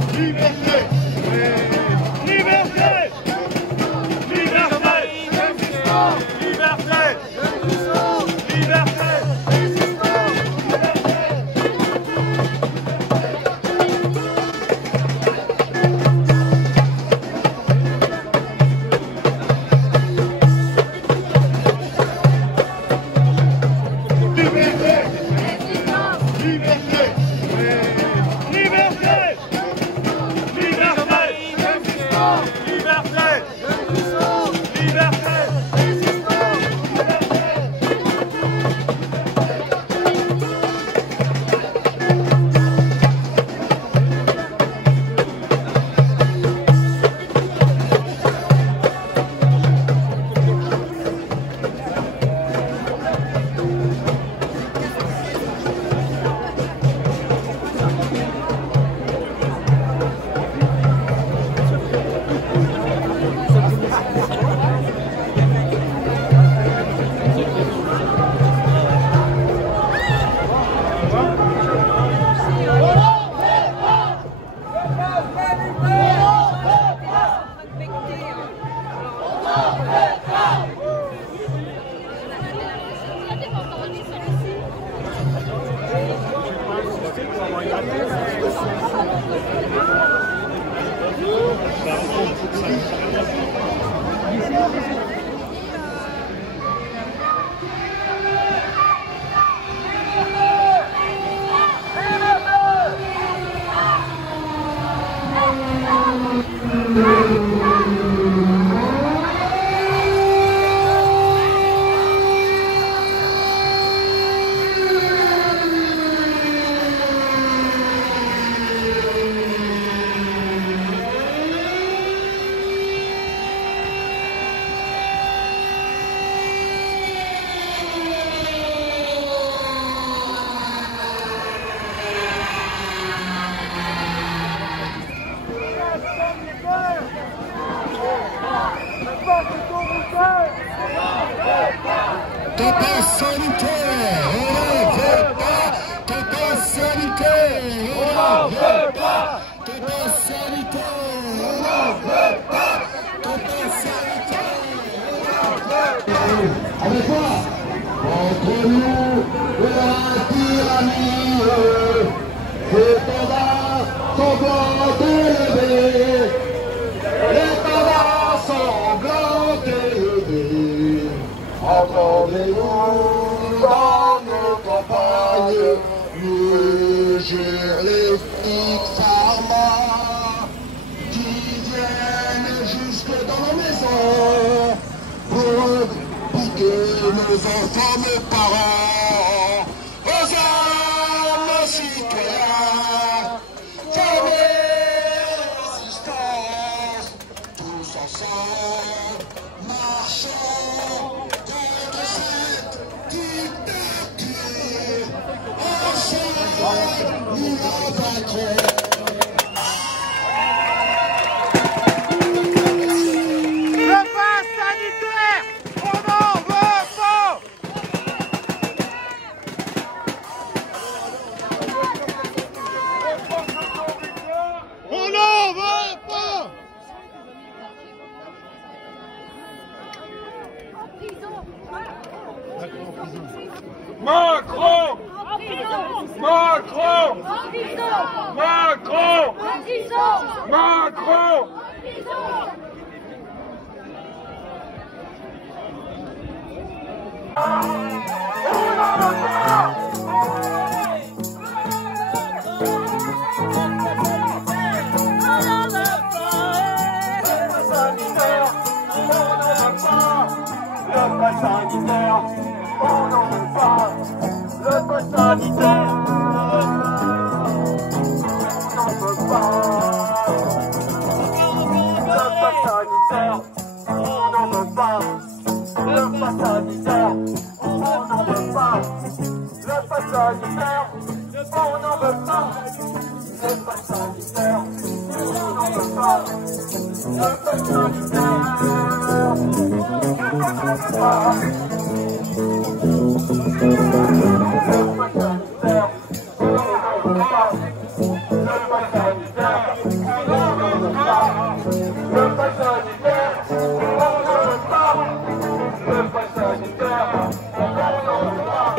Liberté! Ton pass sanitaire, on n'en veut pas. Ton pass sanitaire, on n'en veut pas. Ton pass sanitaire, on n'en veut pas. Ton pass sanitaire, on n'en veut pas. Avec quoi? Entre nous et la tyrannie, l'étendard sanglant élevé, l'étendard sanglant élevé. Entendez-vous dans nos campagnes mugir les flics armats qui viennent jusque dans nos maisons pour piquer nos enfants, nos parents, aux armes citoyens, formez résistance, tous ensemble, marchons contre cette dictature, ensemble, nous la vaincrons. Macron! Macron! Macron! Macron! Le pass sanitaire, on n'en veut pas. Le pass sanitaire, on n'en veut pas. Le pass sanitaire, on n'en veut pas. Le pass sanitaire, on n'en veut pas. Le pass sanitaire, on n'en veut pas. Le pass sanitaire, on n'en veut pas.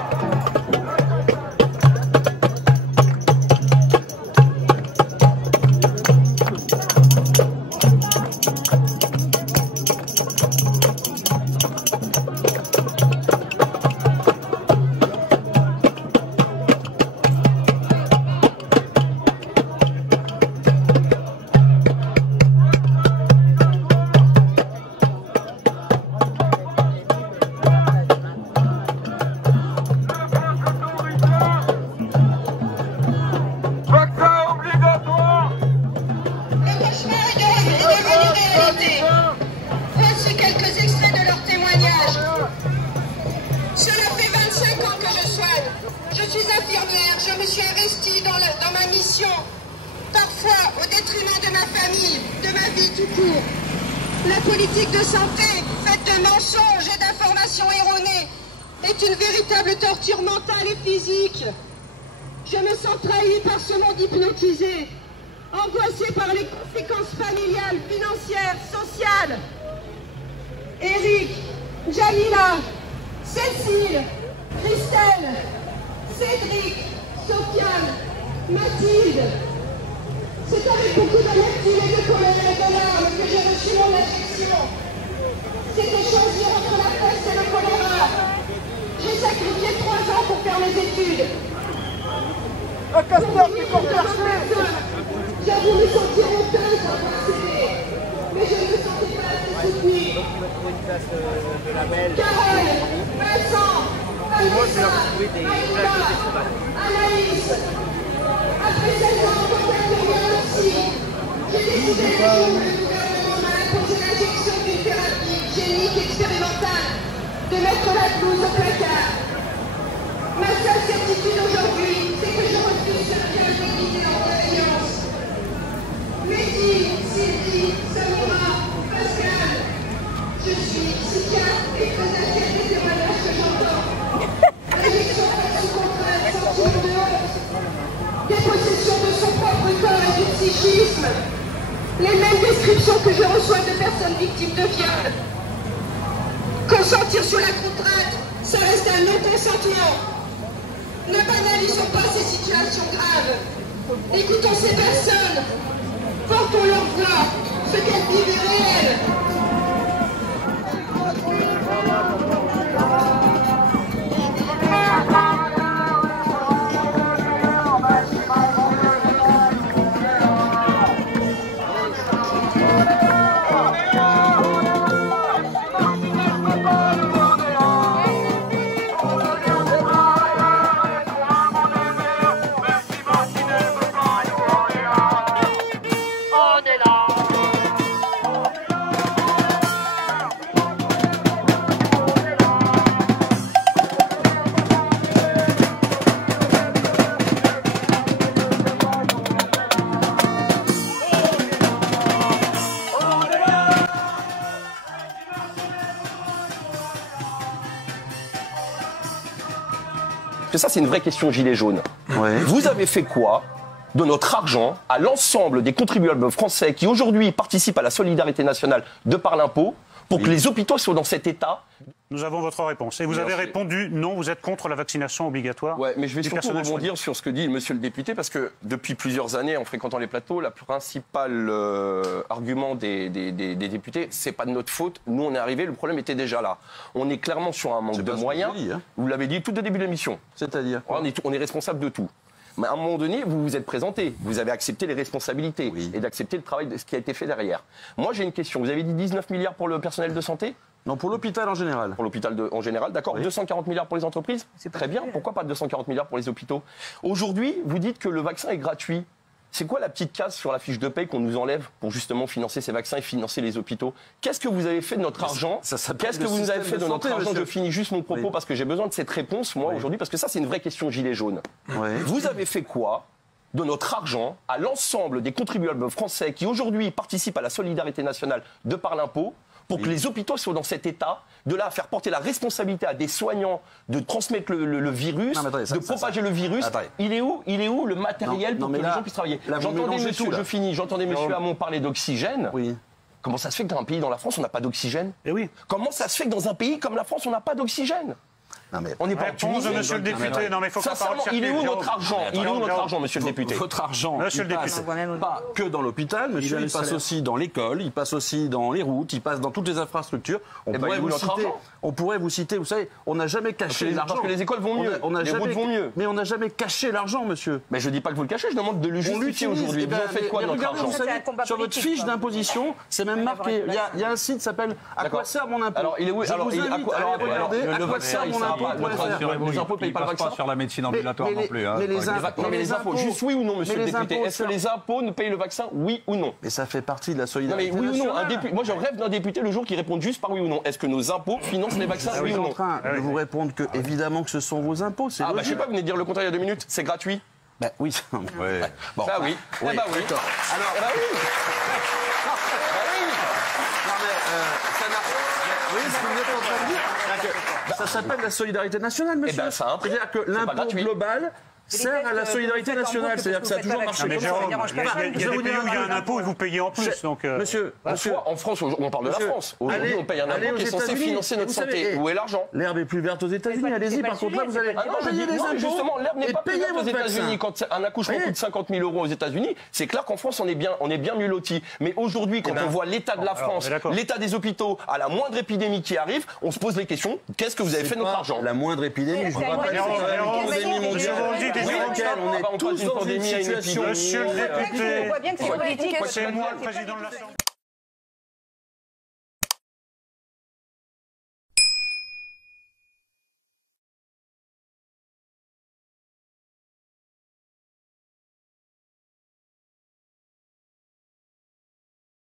Voici quelques extraits de leur témoignage. Cela fait 25 ans que je soigne. Je suis infirmière, je me suis investie dans ma mission, parfois au détriment de ma famille, de ma vie tout court. La politique de santé, faite de mensonges et d'informations erronées, est une véritable torture mentale et physique. Je me sens trahie par ce monde hypnotisé, angoissée par les conséquences familiales, financières, sociales. Eric, Jamila, Cécile, Christelle, Cédric, Sofiane, Mathilde. C'est avec beaucoup d'amertume et de colère et de larmes que j'ai reçu mon injection. C'était choisir entre la peste et le choléra. J'ai sacrifié 3 ans pour faire mes études. Un castor qui porte la J'avoue me sentir honteuse d'avoir cédé, mais je ne me sentais pas assez soutenue. Carole, Vincent, Vanessa, Aïda, Anaïs. Après 16 ans de perdre aussi, j'ai décidé le jour où le gouvernement m'a imposé l'injection d'une thérapie génique expérimentale, de mettre la blouse au placard. Ma seule certitude aujourd'hui, c'est que je refuse ce piège de quitter en bienveillance. Mehdi, Sylvie, Samira, Pascal, je Je suis psychiatre et très inquiète des témoignages que j'entends. Injection sous contrainte, sentiment de honte, dépossession de son propre corps et du psychisme. Les mêmes descriptions que je reçois de personnes victimes de viol. Consentir sur la contrainte, ça reste un non-consentement. Ne banalisons pas ces situations graves. Écoutons ces personnes. Portons leur voix. Ce qu'elles vivent est réel. Que ça, c'est une vraie question gilet jaune. Ouais. Vous avez fait quoi de notre argent à l'ensemble des contribuables français qui aujourd'hui participent à la solidarité nationale de par l'impôt pour que les hôpitaux soient dans cet état? Nous avons votre réponse. Et vous avez répondu non, vous êtes contre la vaccination obligatoire. Ouais, mais je vais du surtout personnel rebondir sur ce que dit monsieur le député, parce que depuis plusieurs années, en fréquentant les plateaux, la principale argument des députés, c'est pas de notre faute. Nous, on est arrivés, le problème était déjà là. On est clairement sur un manque de moyens. Vous l'avez dit tout au début de l'émission. C'est-à-dire on est responsable de tout. Mais à un moment donné, vous vous êtes présenté, vous avez accepté les responsabilités et d'accepter le travail de ce qui a été fait derrière. Moi, j'ai une question. Vous avez dit 19 milliards pour le personnel de santé? Non, pour l'hôpital en général. Pour l'hôpital en général, d'accord. Oui. 240 milliards pour les entreprises? C'est très bien. Pourquoi pas 240 milliards pour les hôpitaux? Aujourd'hui, vous dites que le vaccin est gratuit. C'est quoi la petite case sur la fiche de paye qu'on nous enlève pour justement financer ces vaccins et financer les hôpitaux? Qu'est-ce que vous avez fait de notre argent? Qu'est-ce que vous nous avez fait de notre argent? Je finis juste mon propos parce que j'ai besoin de cette réponse, moi, aujourd'hui, parce que ça, c'est une vraie question gilet jaune. Vous avez fait quoi de notre argent à l'ensemble des contribuables français qui aujourd'hui participent à la solidarité nationale de par l'impôt pour que les hôpitaux soient dans cet état, de là à faire porter la responsabilité à des soignants de transmettre le virus, de propager le virus. Il est où le matériel pour que les gens puissent travailler? J'entendais monsieur Hamon parler d'oxygène. Oui. Comment ça se fait que dans un pays dans la France, on n'a pas d'oxygène? Eh oui. Comment ça se fait que dans un pays comme la France, on n'a pas d'oxygène? On n'est pas réponse de monsieur le député. Non, mais il faut pas parler. Il est où notre argent? Il est où notre argent, monsieur le député? Votre argent, monsieur le député, pas que dans l'hôpital, monsieur, il passe aussi dans l'école, il passe aussi dans les routes, il passe dans toutes les infrastructures. On pourrait vous citer, vous savez, on n'a jamais caché l'argent. Parce que les écoles vont mieux, les routes vont mieux. Mais on n'a jamais caché l'argent, monsieur. Mais je dis pas que vous le cachez, je demande de le justifier aujourd'hui. Vous en faites quoi de notre argent? Vous savez, sur votre fiche d'imposition, c'est même marqué. Il y a un site qui s'appelle À quoi sert mon impôt? Alors, il est où? Alors, le vaccin, il sert pas. Les impôts ne payent pas le vaccin. Sur la médecine ambulatoire non plus. Mais les impôts, juste oui ou non, monsieur le député? Est-ce que les impôts ne payent le vaccin, oui ou non? Mais ça fait partie de la solidarité. Non, mais oui ou non? Moi, je rêve d'un député le jour qui réponde juste par oui ou non. Est-ce que nos impôts financent les vaccins, oui ou non? Je suis en train de vous répondre que, évidemment, que ce sont vos impôts. C'est je sais pas, vous venez de dire le contraire il y a 2 minutes. C'est gratuit? Ben oui. Bon. Bah oui. Alors, bah oui. Non mais ça n'a. Oui, ce que vous êtes en train de dire, ça s'appelle la solidarité nationale, monsieur. Eh ben, ça a un prix. C'est-à-dire que l'impôt global sert à la solidarité nationale. C'est-à-dire que ça a toujours marché comme ça. Il y a des pays où il y a un impôt et vous payez en plus. Monsieur, en France, on parle de la France. Aujourd'hui, on paye un impôt qui est censé financer notre santé. Où est l'argent? L'herbe est plus verte aux États-Unis. Allez-y, par contre, là, vous allez payer des impôts. Justement, l'herbe n'est pas plus verte aux États-Unis. Quand un accouchement coûte 50 000 € aux États-Unis, c'est clair qu'en France, on est bien mieux lotis. Mais aujourd'hui, quand on voit l'état de la France, l'état des hôpitaux, à la moindre épidémie qui arrive, on se pose les questions. Qu'est-ce que vous avez fait de notre argent? La moindre épidémie, je vous rappelle, c'est une pandémie mondiale. On est tous dans une situation. Monsieur le député, On voit bien que c'est politique. c'est moi le président de l'Assemblée.